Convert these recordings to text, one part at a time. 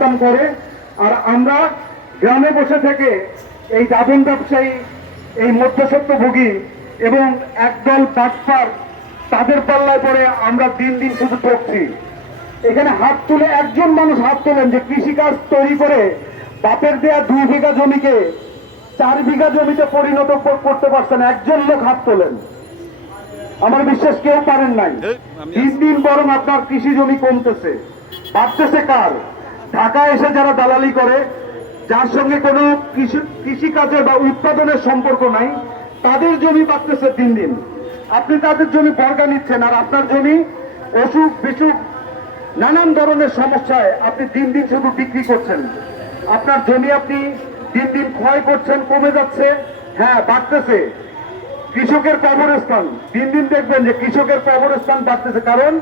সন্তান করে। আর আমরা গ্রামে বসে থেকে এই দাদন ব্যবসায়ী এই মধ্যসত্ত্বভোগী এবং একদল বাটপার তাদের পাল্লায় পরে আমরা দিন দিন শুধু ঠকছি। এখানে হাত তুলে একজন মানুষ হাত তোলেন যে কৃষিকাজ তৈরি করে বাপের দেয়া দুই বিঘা জমিকে চার বিঘা জমিতে পরিণত করতে পারছেন একজন লোক হাত তোলেন। আমার বিশ্বাস কেউ পারেন নাই। দিন দিন বরং আপনার কৃষি জমি কমতেছে। বাড়তেছে কার? ঢাকায় এসে যারা দালালি করে, যার সঙ্গে কোনো কৃষি, কৃষিকাজের বা উৎপাদনের সম্পর্ক নাই, তাদের জমি বাড়তেছে দিন দিন। আপনি তাদের জমি বর্গা নিচ্ছেন, আর আপনার জমি অসুখ, বিসুখ, নানান ধরনের সমস্যায় আপনি দিন দিন শুধু বিক্রি করছেন। আপনার জমি আপনি দিন দিন ক্ষয় করছেন, কমে যাচ্ছে হ্যাঁ বাড়তেছে। কৃষকের কবরস্থান, দিন দিন দেখবেন যে কৃষকের কবরস্থান বাড়তেছে, কারণ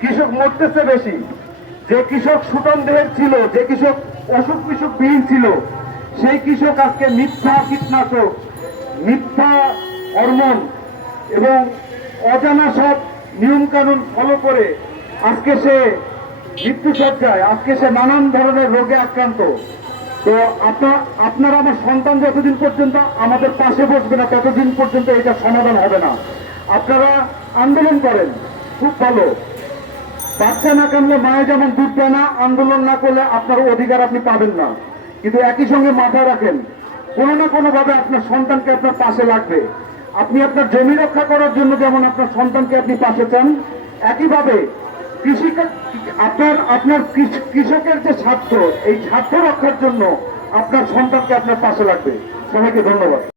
কৃষক মরতেছে বেশি। যে কৃষক সুটন দেহের ছিল, যে কৃষক অসুখ বিসুখ বিহীন ছিল, সেই কৃষক আজকে মিথ্যা কীটনাশক, মিথ্যা হরমোন এবং অজানা সব নিয়মকানুন ফলো করে আজকে সে মৃত্যু সজ্জায় আজকে সে নানান ধরনের রোগে আক্রান্ত। তো আপনার আপনার আমার সন্তান যতদিন পর্যন্ত আমাদের পাশে বসবে না, ততদিন পর্যন্ত এটা সমাধান হবে না। আপনারা আন্দোলন করেন, খুব ভালো। বাচ্চা না কামলে মায়ে যেমন দুধ দেয় না, আন্দোলন না করলে আপনার অধিকার আপনি পাবেন না। কিন্তু একই সঙ্গে মাথায় রাখেন, কোনো না কোনো ভাবে আপনার সন্তানকে আপনার পাশে লাগবে। আপনি আপনার জমি রক্ষা করার জন্য যেমন আপনার সন্তানকে আপনি পাশে চান, একইভাবে কৃষি আপনার আপনার কৃষকের যে স্বার্থ, এই স্বার্থ রক্ষার জন্য আপনার সন্তানকে আপনার পাশে লাগবে। সবাইকে ধন্যবাদ।